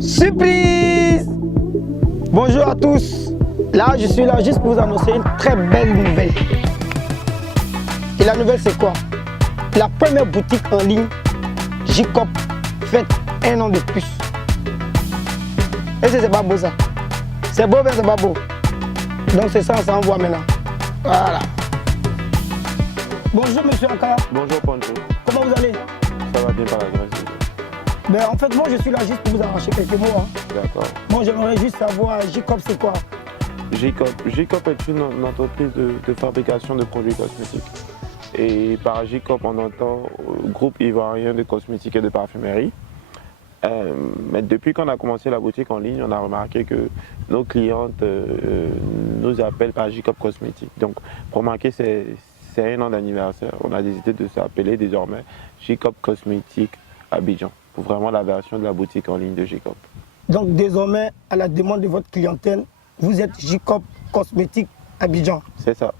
Surprise! Bonjour à tous. Là, je suis là juste pour vous annoncer une très belle nouvelle. Et la nouvelle, c'est quoi? La première boutique en ligne, J-Cop, fête 1 an de plus. Et c'est pas beau ça? C'est beau, mais c'est pas beau. Donc c'est ça, on s'envoie maintenant. Voilà. Bonjour Monsieur Ankara. Bonjour Poncho. Comment vous allez? Ça va bien par la grâce de Dieu. Ben, en fait, moi je suis là juste pour vous arracher quelques mots. Hein. D'accord. Moi j'aimerais juste savoir, J-Cop c'est quoi? J-Cop est une entreprise de fabrication de produits cosmétiques. Et par J-Cop, on entend groupe ivoirien de cosmétiques et de parfumerie. Mais depuis qu'on a commencé la boutique en ligne, on a remarqué que nos clientes nous appellent par J-Cop Cosmétiques. Donc, pour marquer c'est 1 an d'anniversaire, on a décidé de s'appeler désormais J-Cop Cosmétiques Abidjan, pour vraiment la version de la boutique en ligne de J-Cop. Donc désormais, à la demande de votre clientèle, vous êtes J-Cop Cosmétiques Abidjan. C'est ça.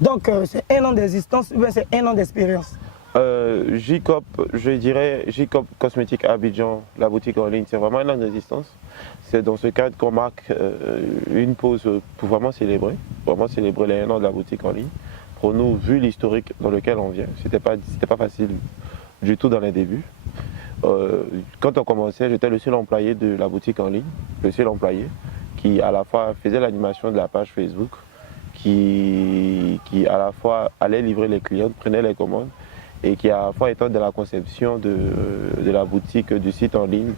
Donc c'est 1 an d'existence ou bien c'est 1 an d'expérience? J-Cop, je dirais J-Cop Cosmétiques Abidjan, la boutique en ligne, c'est vraiment 1 an d'existence. C'est dans ce cadre qu'on marque une pause pour vraiment célébrer les 1 an de la boutique en ligne. Pour nous, vu l'historique dans lequel on vient, c'était pas facile du tout dans les débuts. Quand on commençait, j'étais le seul employé de la boutique en ligne, le seul employé qui à la fois faisait l'animation de la page Facebook, qui à la fois allait livrer les clients, prenait les commandes et qui à la fois était dans la conception de la boutique, du site en ligne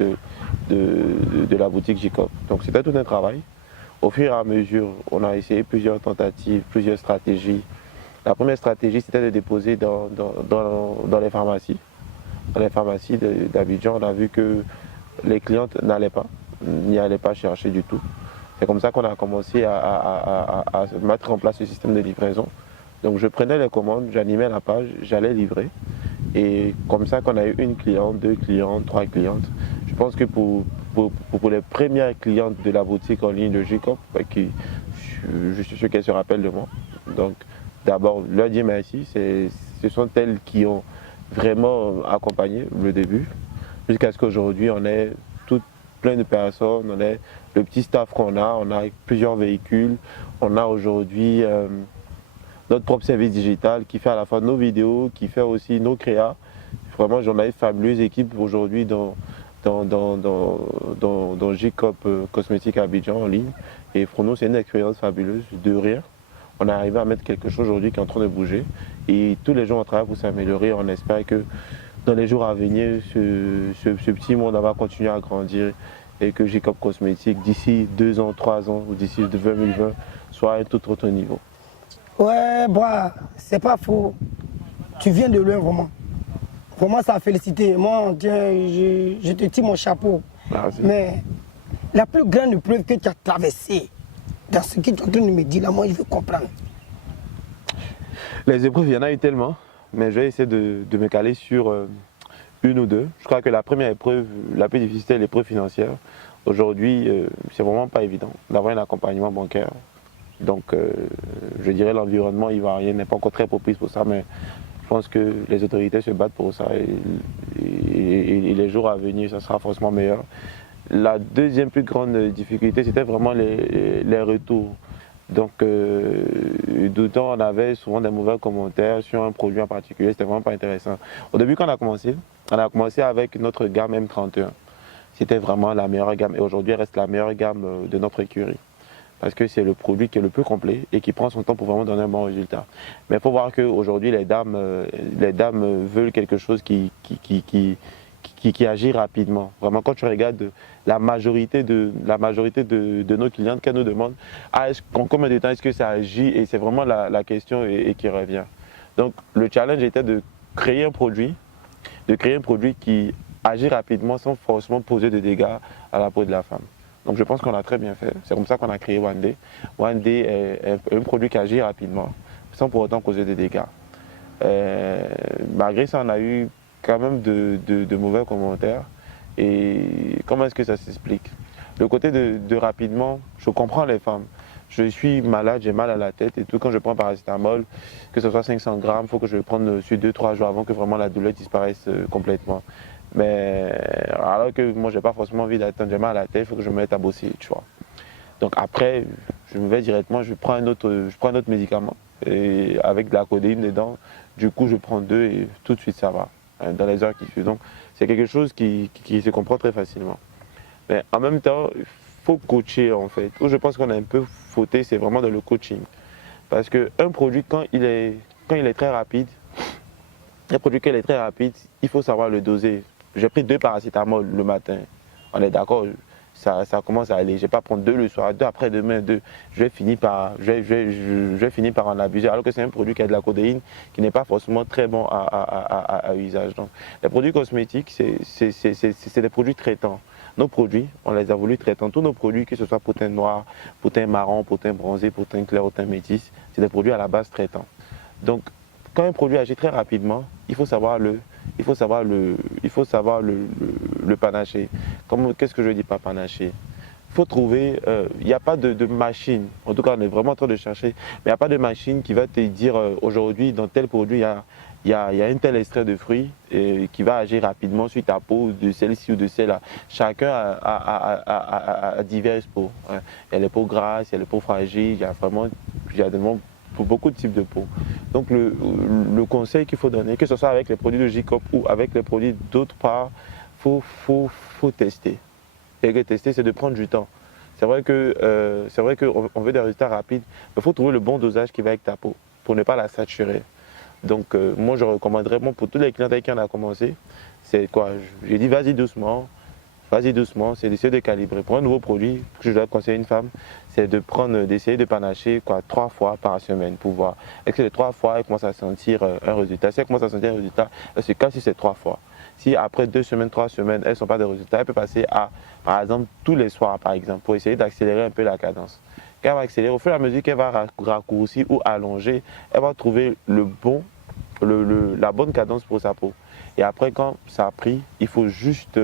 de la boutique J-Cop. Donc c'était tout un travail. Au fur et à mesure, on a essayé plusieurs tentatives, plusieurs stratégies. La première stratégie, c'était de déposer dans les pharmacies. Dans les pharmacies d'Abidjan, on a vu que les clientes n'y allaient pas chercher du tout. C'est comme ça qu'on a commencé à mettre en place ce système de livraison. Donc je prenais les commandes, j'animais la page, j'allais livrer. Et comme ça qu'on a eu 1 cliente, 2 clientes, 3 clientes. Je pense que pour les premières clientes de la boutique en ligne de J-Cop, je suis sûr qu'elles se rappellent de moi. Donc d'abord, leur dire merci, ce sont elles qui ont vraiment accompagné le début, jusqu'à ce qu'aujourd'hui on ait plein de personnes, on a le petit staff qu'on a, on a plusieurs véhicules, on a aujourd'hui notre propre service digital qui fait à la fois nos vidéos, qui fait aussi nos créas. Vraiment, j'en ai une fabuleuse équipe aujourd'hui dans J-Cop Cosmétiques Abidjan en ligne. Et pour nous, c'est une expérience fabuleuse, de rien. On est arrivé à mettre quelque chose aujourd'hui qui est en train de bouger. Et tous les jours, on travaille pour s'améliorer. On espère que dans les jours à venir, ce petit monde va continuer à grandir et que J-Cop Cosmétiques, d'ici 2 ans, 3 ans ou d'ici 2020, soit à un tout autre niveau. Ouais, bah, c'est pas faux. Tu viens de loin vraiment. Vraiment, ça a félicité. Moi, je te tire mon chapeau. Merci. Mais la plus grande épreuve que tu as traversée, dans ce que tu es en train de me dire là, moi, je veux comprendre. Les épreuves, il y en a eu tellement, mais je vais essayer de me caler sur 1 ou 2. Je crois que la première épreuve, la plus difficile, c'était l'épreuve financière. Aujourd'hui, c'est vraiment pas évident d'avoir un accompagnement bancaire. Donc, je dirais l'environnement ivoirien n'est pas encore très propice pour ça, mais je pense que les autorités se battent pour ça et les jours à venir, ça sera forcément meilleur. La deuxième plus grande difficulté, c'était vraiment les retours. Donc, d'autant on avait souvent des mauvais commentaires sur un produit en particulier, c'était vraiment pas intéressant. Au début, quand on a commencé avec notre gamme M31. C'était vraiment la meilleure gamme et aujourd'hui, elle reste la meilleure gamme de notre écurie. Parce que c'est le produit qui est le plus complet et qui prend son temps pour vraiment donner un bon résultat. Mais il faut voir qu'aujourd'hui, les dames veulent quelque chose qui agit rapidement. Vraiment, quand tu regardes la majorité de nos clientes qui nous demandent en combien de temps est-ce que ça agit, et c'est vraiment la question et qui revient. Donc le challenge était de créer un produit qui agit rapidement sans forcément poser de dégâts à la peau de la femme. Donc je pense qu'on a très bien fait. C'est comme ça qu'on a créé One-Day. One-Day est un produit qui agit rapidement, sans pour autant causer des dégâts. Malgré ça, on a eu quand même de mauvais commentaires. Et comment est-ce que ça s'explique? Le côté de rapidement, je comprends les femmes. Je suis malade, j'ai mal à la tête et tout. Quand je prends paracétamol, que ce soit 500 grammes, il faut que je le prenne sur 2-3 jours avant que vraiment la douleur disparaisse complètement. Mais alors que moi, j'ai pas forcément envie d'attendre, j'ai mal à la tête, il faut que je me mette à bosser, tu vois. Donc après, je me vais directement, je prends un autre médicament et avec de la codéine dedans. Du coup, je prends 2 et tout de suite ça va dans les heures qui suivent. Donc c'est quelque chose qui se comprend très facilement. Mais en même temps, il faut coacher en fait. Où je pense qu'on a un peu fauté, c'est vraiment dans le coaching. Parce qu'un produit, quand il est très rapide, il faut savoir le doser. J'ai pris 2 paracétamol le matin. On est d'accord, ça commence à aller. Je ne vais pas prendre 2 le soir, 2 après-demain, 2. Je vais finir par en abuser. Alors que c'est un produit qui a de la codéine, qui n'est pas forcément très bon à usage. Donc, les produits cosmétiques, c'est des produits traitants. Nos produits, on les a voulu traitants. Tous nos produits, que ce soit pour teint noir, pour teint marron, pour teint bronzé, pour teint clair ou teint métis, c'est des produits à la base traitants. Donc, quand un produit agit très rapidement, il faut savoir le panacher. Qu'est-ce que je dis par panacher? Il faut trouver, il n'y a pas de machine, en tout cas on est vraiment en train de chercher, mais il n'y a pas de machine qui va te dire aujourd'hui dans tel produit il y a un tel extrait de fruits qui va agir rapidement sur ta peau de celle-ci ou de celle-là. Chacun a diverses peaux. Hein. Il y a les peaux grasses, il y a les peaux fragiles, il y a vraiment pour beaucoup de types de peau. Donc le conseil qu'il faut donner, que ce soit avec les produits de J-Cop ou avec les produits d'autre part, faut tester. Et que tester, c'est de prendre du temps. C'est vrai qu'on veut des résultats rapides, mais il faut trouver le bon dosage qui va avec ta peau pour ne pas la saturer. Donc moi je recommanderais, pour tous les clients avec qui on a commencé, c'est quoi? J'ai dit vas-y doucement, c'est d'essayer de calibrer. Pour un nouveau produit, que je dois conseiller à une femme, c'est d'essayer de panacher 3 fois par semaine pour voir. Est-ce que les 3 fois, elle commence à sentir un résultat? Si elle commence à sentir un résultat, c'est quand si c'est 3 fois. Si après 2 semaines, 3 semaines, elles ne sont pas de résultats, elle peut passer à, par exemple, tous les soirs, par exemple, pour essayer d'accélérer un peu la cadence. Quand elle va accélérer, au fur et à mesure qu'elle va raccourcir ou allonger, elle va trouver la bonne cadence pour sa peau. Et après, quand ça a pris, il faut juste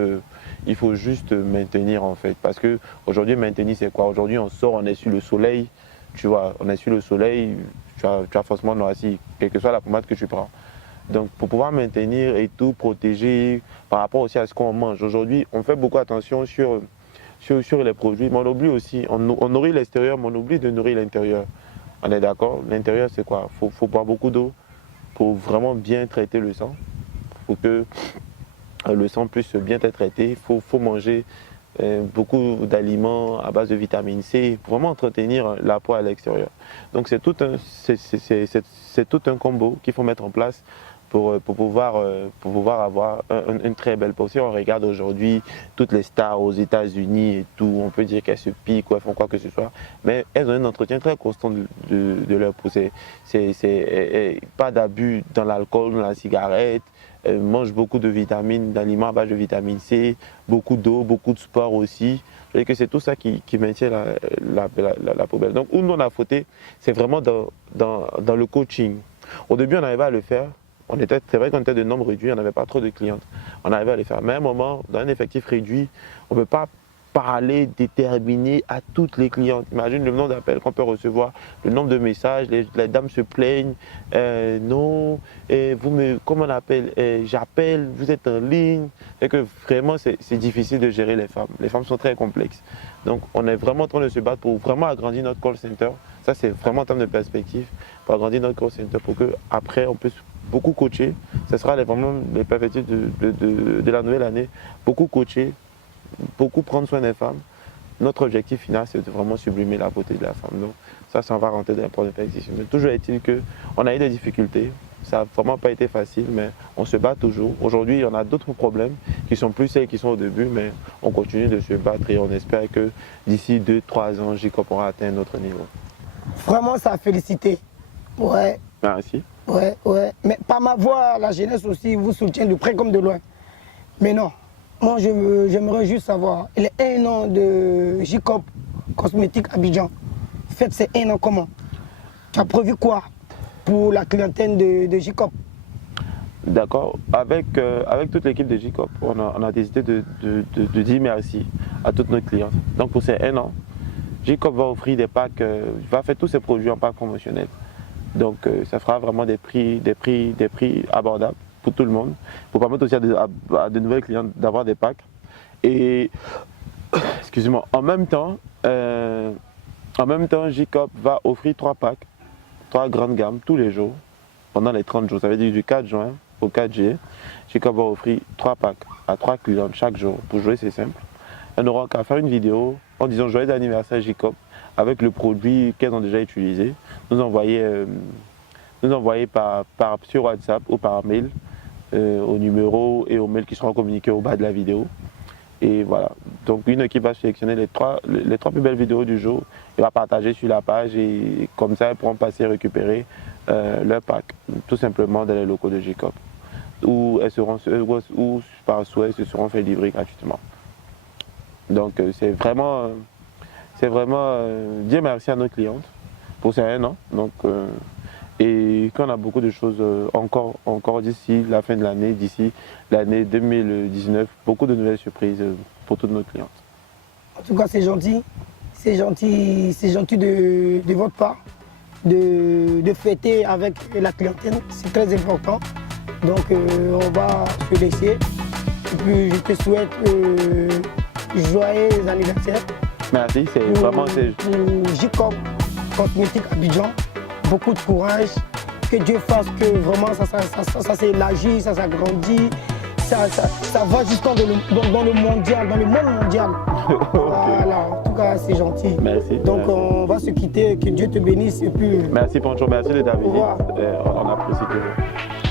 maintenir en fait. Parce qu'aujourd'hui, maintenir, c'est quoi? Aujourd'hui, on sort, on est sur le soleil, tu vois, on est sur le soleil, tu as forcément noirci, quelle que soit la pommade que tu prends. Donc, pour pouvoir maintenir et tout, protéger par rapport aussi à ce qu'on mange. Aujourd'hui, on fait beaucoup attention sur les produits, mais on oublie aussi, on nourrit l'extérieur, mais on oublie de nourrir l'intérieur. On est d'accord? L'intérieur, c'est quoi? Faut boire beaucoup d'eau pour vraiment bien traiter le sang. Pour que le sang puisse bien être traité, il faut manger beaucoup d'aliments à base de vitamine C pour vraiment entretenir la peau à l'extérieur. Donc c'est tout un combo qu'il faut mettre en place pour pouvoir avoir une très belle peau. Si on regarde aujourd'hui toutes les stars aux États-Unis et tout, on peut dire qu'elles se piquent ou elles font quoi que ce soit, mais elles ont un entretien très constant de leur peau. C'est pas d'abus dans l'alcool, dans la cigarette. Mange beaucoup de vitamines, d'aliments à base de vitamine C, beaucoup d'eau, beaucoup de sport aussi. Je veux dire que c'est tout ça qui maintient la peau belle. Donc où nous on a fauté, c'est vraiment dans le coaching. Au début on arrivait à le faire, c'est vrai qu'on était de nombre réduit, on n'avait pas trop de clientes. On arrivait à le faire. Mais à un moment, dans un effectif réduit, on ne peut pas parler, déterminer à toutes les clientes. Imagine le nombre d'appels qu'on peut recevoir, le nombre de messages, les dames se plaignent, non, comment on appelle, j'appelle, vous êtes en ligne. Et que vraiment c'est difficile de gérer les femmes. Les femmes sont très complexes. Donc on est vraiment en train de se battre pour vraiment agrandir notre call center. Ça c'est vraiment en termes de perspective, pour agrandir notre call center pour qu'après on puisse beaucoup coacher. Ce sera vraiment les perspectives de la nouvelle année. Beaucoup coacher, beaucoup prendre soin des femmes. Notre objectif final, c'est de vraiment sublimer la beauté de la femme. Donc ça va rentrer dans les problèmes perspectives. Mais toujours est-il qu'on a eu des difficultés. Ça n'a vraiment pas été facile, mais on se bat toujours. Aujourd'hui, on a d'autres problèmes qui sont plus celles qui sont au début, mais on continue de se battre et on espère que d'ici 2-3 ans, J-Cop aura atteint un autre niveau. Vraiment, ça a félicité. Ouais. Merci. Ouais. Mais par ma voix, la jeunesse aussi vous soutient de près comme de loin. Mais non, moi j'aimerais juste savoir, il est 1 an de J-Cop Cosmétique Abidjan. Faites ces 1 an comment? Tu as prévu quoi pour la clientèle de J-Cop? D'accord. Avec toute l'équipe de J-Cop, on a décidé de dire merci à toutes nos clientes. Donc pour ces 1 an, J-Cop va offrir des packs, va faire tous ses produits en packs promotionnels. Donc ça fera vraiment des prix abordables pour tout le monde, pour permettre aussi à de nouvelles clientes d'avoir des packs. Et, excusez-moi, en même temps, J-Cop va offrir 3 packs, 3 grandes gammes tous les jours, pendant les 30 jours. Ça veut dire du 4 juin au 4 juillet. J-Cop va offrir 3 packs à 3 clientes chaque jour. Pour jouer, c'est simple. Elles n'auront qu'à faire une vidéo en disant joyeux anniversaire J-Cop avec le produit qu'elles ont déjà utilisé. Nous envoyer sur WhatsApp ou par mail au numéro et au mail qui seront communiqués au bas de la vidéo. Et voilà, donc une équipe va sélectionner les trois plus belles vidéos du jour et va partager sur la page et comme ça elles pourront passer récupérer leur pack tout simplement dans les locaux de J-Cop où elles seront ou par souhait se seront fait livrer gratuitement. Donc c'est vraiment dire merci à nos clientes pour ces 1 an. Donc, et qu'on a beaucoup de choses encore d'ici la fin de l'année, d'ici l'année 2019, beaucoup de nouvelles surprises pour toutes nos clientes. En tout cas, c'est gentil de votre part de fêter avec la clientèle, c'est très important. Donc on va se laisser. Et puis je te souhaite joyeux anniversaire. Merci, c'est vraiment... Pour J-Cop Cosmétique Abidjan, beaucoup de courage, que Dieu fasse que vraiment ça s'élargit, ça s'agrandit, ça va jusqu'en dans le mondial, dans le monde mondial. Okay. Voilà, en tout cas c'est gentil. Merci. Donc merci. On va se quitter, que Dieu te bénisse et puis... Merci Pancho, merci de ta visite, on apprécie toujours.